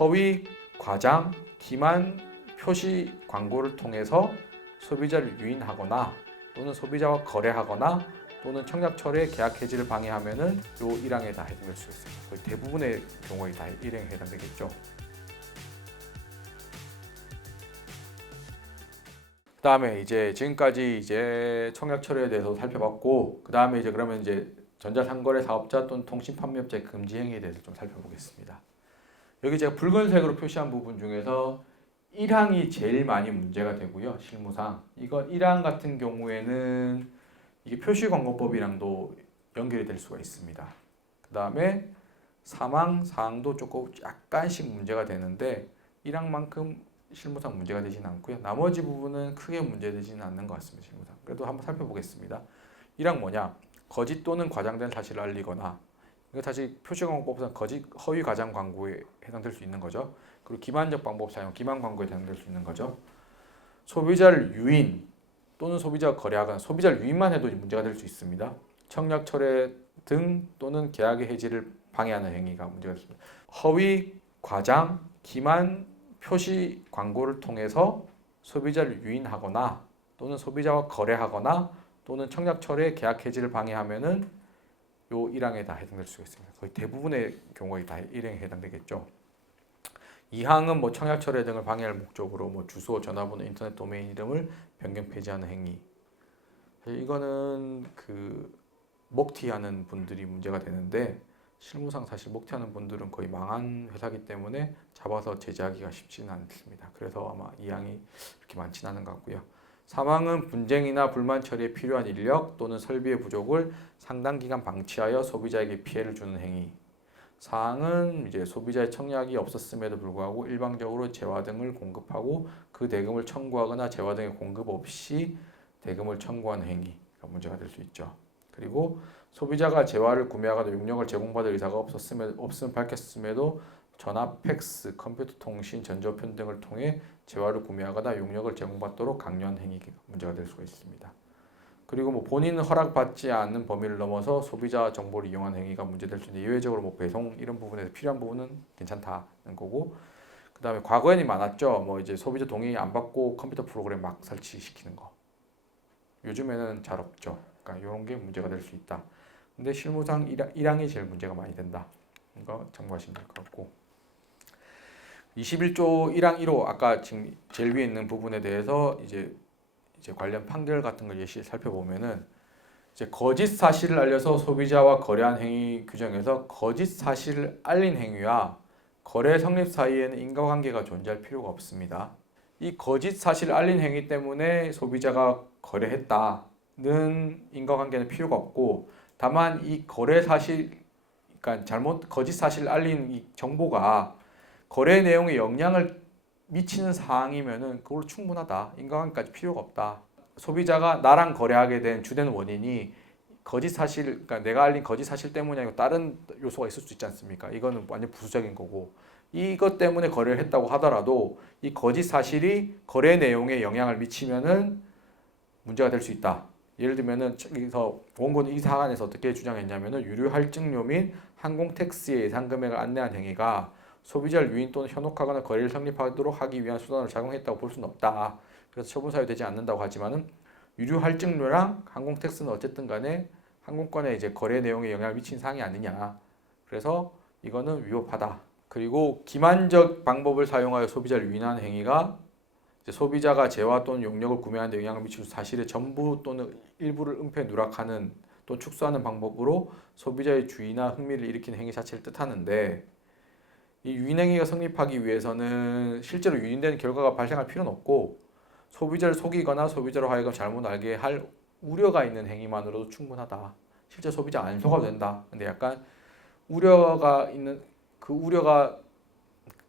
허위, 과장, 기만 표시 광고를 통해서 소비자를 유인하거나 또는 소비자와 거래하거나 또는 청약 철회 계약 해지를 방해하면은 요 1항에 다 해당될 수 있습니다. 거의 대부분의 경우에 다 1항에 해당되겠죠. 그 다음에 이제 지금까지 이제 청약 철회에 대해서 살펴봤고, 그 다음에 이제 그러면 이제 전자상거래 사업자 또는 통신판매업자의 금지 행위에 대해서 좀 살펴보겠습니다. 여기 제가 붉은색으로 표시한 부분 중에서 1항이 제일 많이 문제가 되고요. 실무상 이거 1항 같은 경우에는 이게 표시광고법이랑도 연결이 될 수가 있습니다. 그 다음에 3항, 4항도 조금 약간씩 문제가 되는데 1항만큼 실무상 문제가 되지는 않고요. 나머지 부분은 크게 문제되지는 않는 것 같습니다. 실무상. 그래도 한번 살펴보겠습니다. 1항 뭐냐? 거짓 또는 과장된 사실을 알리거나, 이거 사실 표시광고법상 거짓, 허위 과장 광고에 해당될 수 있는 거죠. 그리고 기만적 방법 사용, 기만 광고에 해당될 수 있는 거죠. 소비자를 유인 또는 소비자가 거래하거나, 소비자를 유인만 해도 문제가 될 수 있습니다. 청약 철회 등 또는 계약의 해지를 방해하는 행위가 문제가 있습니다. 허위, 과장, 기만 표시 광고를 통해서 소비자를 유인하거나 또는 소비자와 거래하거나 또는 청약 철회 계약 해지를 방해하면은 요 1항에 다 해당될 수가 있습니다. 거의 대부분의 경우에 다 1항에 해당되겠죠. 2항은 뭐 청약 철회 등을 방해할 목적으로 뭐 주소, 전화번호, 인터넷 도메인 이름을 변경 폐지하는 행위. 사실 이거는 그 먹튀하는 분들이 문제가 되는데, 실무상 사실 먹튀하는 분들은 거의 망한 회사이기 때문에 잡아서 제재하기가 쉽지는 않습니다. 그래서 아마 2항이 그렇게 많지는 않은 것 같고요. 3항은 분쟁이나 불만 처리에 필요한 인력 또는 설비의 부족을 상당 기간 방치하여 소비자에게 피해를 주는 행위. 4항은 이제 소비자의 청약이 없었음에도 불구하고 일방적으로 재화 등을 공급하고 그 대금을 청구하거나 재화 등의 공급 없이 대금을 청구하는 행위가 문제가 될 수 있죠. 그리고 소비자가 재화를 구매하거나 용역을 제공받을 의사가 없음을 밝혔음에도 전화, 팩스, 컴퓨터 통신, 전조편 등을 통해 재화를 구매하거나 용역을 제공받도록 강요한 행위가 문제가 될 수가 있습니다. 그리고 뭐 본인은 허락받지 않는 범위를 넘어서 소비자 정보를 이용한 행위가 문제될 수 있는데, 예외적으로 뭐 배송 이런 부분에서 필요한 부분은 괜찮다는 거고, 그 다음에 과거에는 많았죠. 뭐 이제 소비자 동의 안 받고 컴퓨터 프로그램 막 설치시키는 거. 요즘에는 잘 없죠. 그러니까 이런 게 문제가 될 수 있다. 근데 실무상 1항이 제일 문제가 많이 된다. 이거 참고하시면 될 것 같고, 21조 1항 1호 아까 지금 제일 위에 있는 부분에 대해서 이제 관련 판결 같은 걸 예시 살펴보면은, 이제 거짓 사실을 알려서 소비자와 거래한 행위 규정에서 거짓 사실을 알린 행위와 거래 성립 사이에는 인과관계가 존재할 필요가 없습니다. 이 거짓 사실을 알린 행위 때문에 소비자가 거래했다는 인과관계는 필요가 없고, 다만 이 거래 사실, 그러니까 거짓 사실을 알린 이 정보가 거래 내용에 영향을 미치는 사항이면은 그걸로 충분하다. 인과관계까지 필요가 없다. 소비자가 나랑 거래하게 된 주된 원인이 거짓 사실, 그러니까 내가 알린 거짓 사실 때문이 아니고 다른 요소가 있을 수 있지 않습니까? 이거는 완전 부수적인 거고, 이것 때문에 거래를 했다고 하더라도 이 거짓 사실이 거래 내용에 영향을 미치면은 문제가 될 수 있다. 예를 들면은 여기서 원고는 이 사안에서 어떻게 주장했냐면은, 유류 할증료 및 항공 택스의 예상 금액을 안내한 행위가 소비자를 유인 또는 현혹하거나 거래를 성립하도록 하기 위한 수단을 작용했다고 볼 수는 없다. 그래서 처분 사유되지 않는다고 하지만은, 유류 할증료랑 항공 택스는 어쨌든 간에 항공권의 이제 거래 내용에 영향을 미친 사항이 아니냐. 그래서 이거는 위법하다. 그리고 기만적 방법을 사용하여 소비자를 유인하는 행위가 이제 소비자가 재화 또는 용역을 구매하는 데 영향을 미칠 사실의 전부 또는 일부를 은폐 누락하는 또는 축소하는 방법으로 소비자의 주의나 흥미를 일으키는 행위 자체를 뜻하는데, 이 유인행위가 성립하기 위해서는 실제로 유인되는 결과가 발생할 필요는 없고, 소비자를 속이거나 소비자로 하여금 잘못 알게 할 우려가 있는 행위만으로도 충분하다. 실제 소비자 안 속아도 된다. 근데 약간 우려가 있는, 그 우려가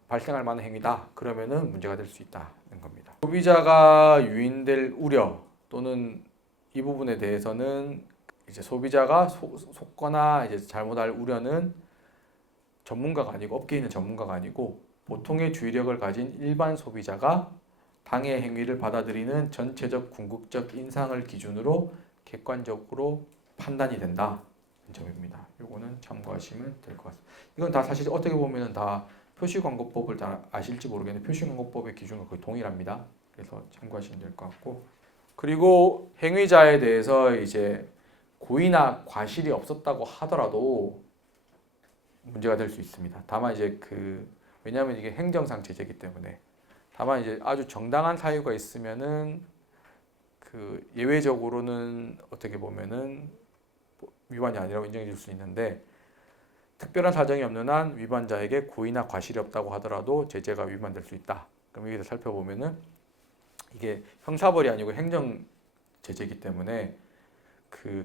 발생할 만한 행위다. 그러면은 문제가 될 수 있다는 겁니다. 소비자가 유인될 우려 또는 이 부분에 대해서는 이제 소비자가 속거나 이제 잘못 알 우려는 전문가가 아니고, 업계에 있는 전문가가 아니고 보통의 주의력을 가진 일반 소비자가 당해 행위를 받아들이는 전체적 궁극적 인상을 기준으로 객관적으로 판단이 된다. 점입니다. 요거는 참고하시면 될 것 같습니다. 이건 다 사실 어떻게 보면 다 표시광고법을 다 아실지 모르겠는데 표시광고법의 기준과 거의 동일합니다. 그래서 참고하시면 될 것 같고 그리고 행위자에 대해서 이제 고의나 과실이 없었다고 하더라도 문제가 될 수 있습니다. 다만 이제 왜냐하면 이게 행정상 제재이기 때문에 다만 이제 아주 정당한 사유가 있으면은 예외적으로는 어떻게 보면은 위반이 아니라고 인정해 줄 수 있는데 특별한 사정이 없는 한 위반자에게 고의나 과실이 없다고 하더라도 제재가 위반될 수 있다. 그럼 여기서 살펴보면은 이게 형사벌이 아니고 행정 제재이기 때문에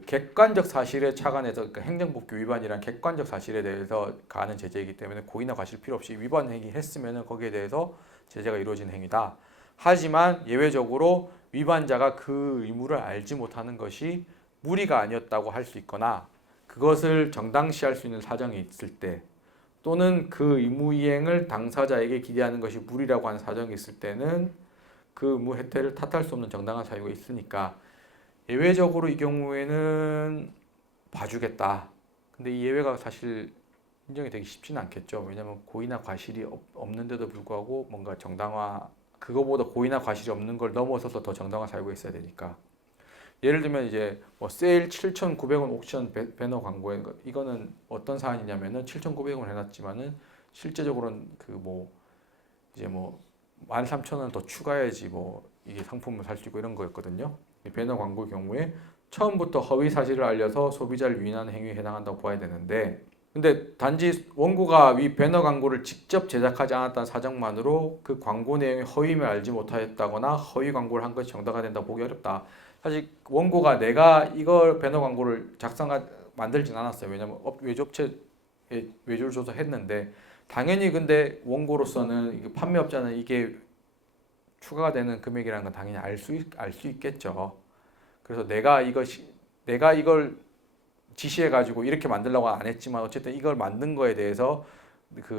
객관적 사실에 착안해서 그러니까 행정법규 위반이란 객관적 사실에 대해서 가하는 제재이기 때문에 고의나 과실 필요 없이 위반 행위 했으면은 거기에 대해서 제재가 이루어진 행위다. 하지만 예외적으로 위반자가 그 의무를 알지 못하는 것이 무리가 아니었다고 할 수 있거나 그것을 정당시할 수 있는 사정이 있을 때 또는 그 의무 이행을 당사자에게 기대하는 것이 무리라고 하는 사정이 있을 때는 그 의무 혜택을 탓할 수 없는 정당한 사유가 있으니까 예외적으로 이 경우에는 봐주겠다. 근데 이 예외가 사실 인정이 되기 쉽지는 않겠죠. 왜냐하면 고의나 과실이 없는데도 불구하고 뭔가 정당화 그거보다 고의나 과실이 없는 걸 넘어서서 더 정당한 사유가 있어야 되니까. 예를 들면 이제 뭐 세일 7,900원 옥션 배너 광고에 이거는 어떤 사안이냐면은 7,900원 해놨지만은 실제적으로는 이제 13,000원 더 추가해야지 이게 상품을 살 수 있고 이런 거였거든요. 이 배너 광고의 경우에 처음부터 허위 사실을 알려서 소비자를 유인하는 행위에 해당한다고 봐야 되는데 근데 단지 원고가 위 배너 광고를 직접 제작하지 않았다는 사정만으로 그 광고 내용이 허위임을 알지 못하였다거나 허위 광고를 한 것이 정당화 된다고 보기 어렵다. 사실 원고가 내가 이걸 배너 광고를 만들진 않았어요. 왜냐하면 외주업체에 외주를 줘서 했는데 당연히 근데 원고로서는 판매업자는 이게 추가가 되는 금액이라는 건 당연히 알 수 있겠죠. 그래서 내가 이걸 지시해 가지고 이렇게 만들려고 안 했지만 어쨌든 이걸 만든 거에 대해서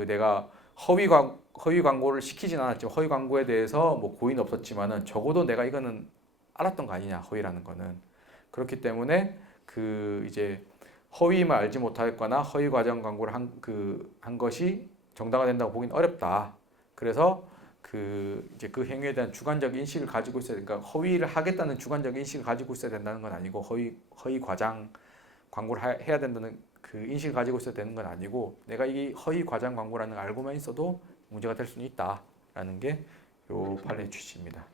내가 허위 광고를 시키진 않았지만 허위 광고에 대해서 고의는 없었지만은 적어도 내가 이거는 알았던 거 아니냐 허위라는 거는 그렇기 때문에 이제 허위임을 알지 못하였거나 허위 과정 광고를 한 것이 정당화된다고 보기는 어렵다. 그래서 이제 그 행위에 대한 주관적 인식을 가지고 있어야 그러니까 허위를 하겠다는 주관적 인식을 가지고 있어야 된다는 건 아니고 허위 과장 광고를 해야 된다는 인식을 가지고 있어야 되는 건 아니고 내가 이 허위 과장 광고라는 걸 알고만 있어도 문제가 될 수는 있다라는 게 요 판례의 취지입니다.